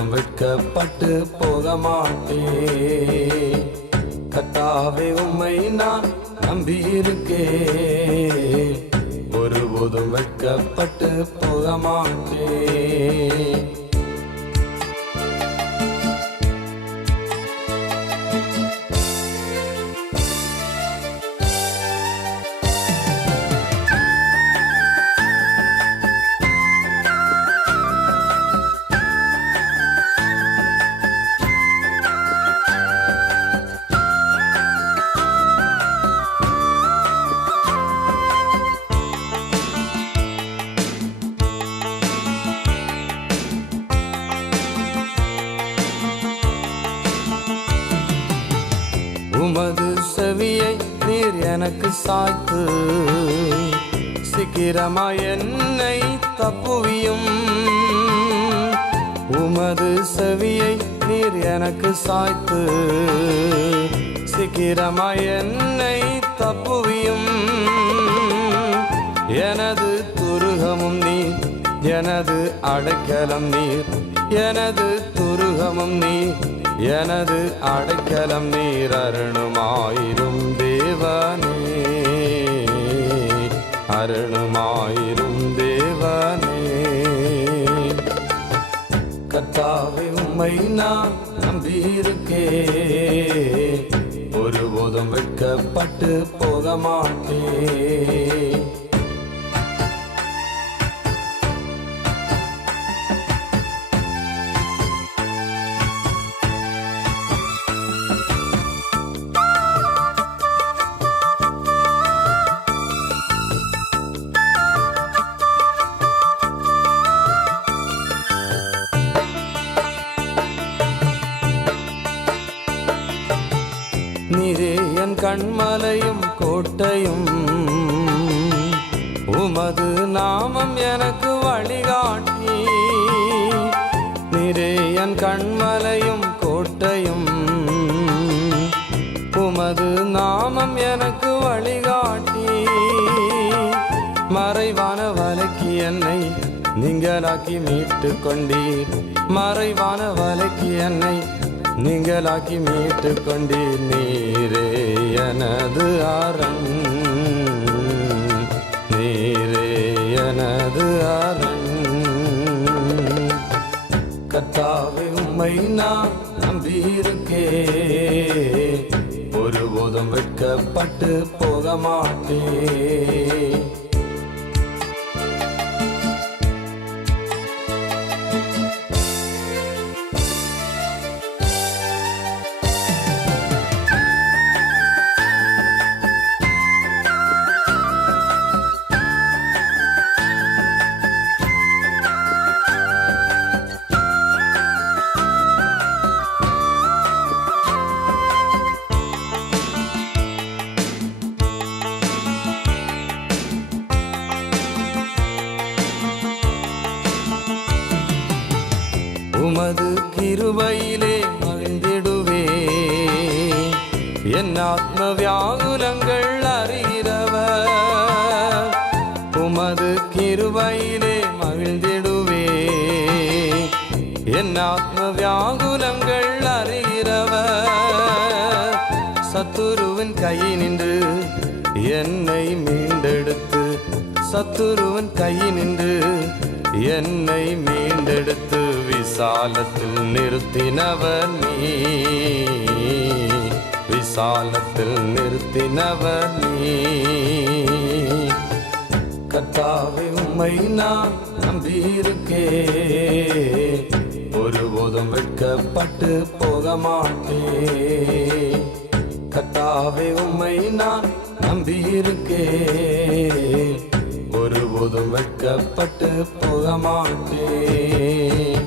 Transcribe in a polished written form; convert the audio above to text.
ஒருபோதும் வெட்கப்பட்டு போக மாட்டேன். கர்த்தாவே உம்மை நான் நம்பியிருக்கேன், ஒருபோதும் வெட்கப்பட்டு போக மாட்டேன். உமது செவியை நீர் எனக்கு சாய்த்து சீக்கிரமாய் என்னை தப்புவியும். உமது செவியை நீர் எனக்கு சாய்த்து சீக்கிரமாய் என்னை தப்புவியும். எனது துருகமும் நீர், எனது அடைக்கலம் நீர், எனது துருகமும் நீர், எனது அடைக்கலம் நீர். அருணுமாயிரும் தேவனே, அருணுமாயிரும் தேவனே. கர்த்தாவே உம்மை நான் நம்பியிருக்கேன், ஒருபோதும் வெட்கப்பட்டு போக மாட்டேன். நீரே என் கண்மலையும் கோட்டையும், உமது நாமம் எனக்கு வழிகாட்டி. நீரே என் கண்மலையும் கோட்டையும், உமது நாமம் எனக்கு வழிகாட்டி. மறைவான வலைக்கு என்னை நீங்களாக்கி மீட்டு கொண்டீர், மறைவான வலைக்கு என்னை நீங்களாக்கி மீட்டு கொண்டீர். நீரே எனது அரண், நீரே எனது அரண். கர்த்தாவே உம்மை நான் நம்பியிருக்கேன், ஒருபோதும் வெட்கப்பட்டு போக மாட்டேன். உமது கிருபையிலே மகிழ்ந்திடுவே, என் ஆத்ம வியாகுலங்கள் அறிகிறவர். உமது கிருபையிலே மகிழ்ந்திடுவே, என் ஆத்ம வியாகுலங்கள் அறிகிறவர். சத்துருவின் கையினின்று என்னை மீண்டெடுத்து, சத்துருவின் கையினின்று என்னை மீண்டெடுத்து விசாலத்தில் நிறுத்தினவர் நீ, விசாலத்தில் நிறுத்தினவர் நீ. கர்த்தாவே உம்மை நான் நம்பியிருக்கேன், ஒருபோதும் வெட்கப்பட்டு போக மாட்டேன். கர்த்தாவே உம்மை நான் நம்பியிருக்கேன், ஒருபோதும் வெட்கப்பட்டு போக மாட்டேன்.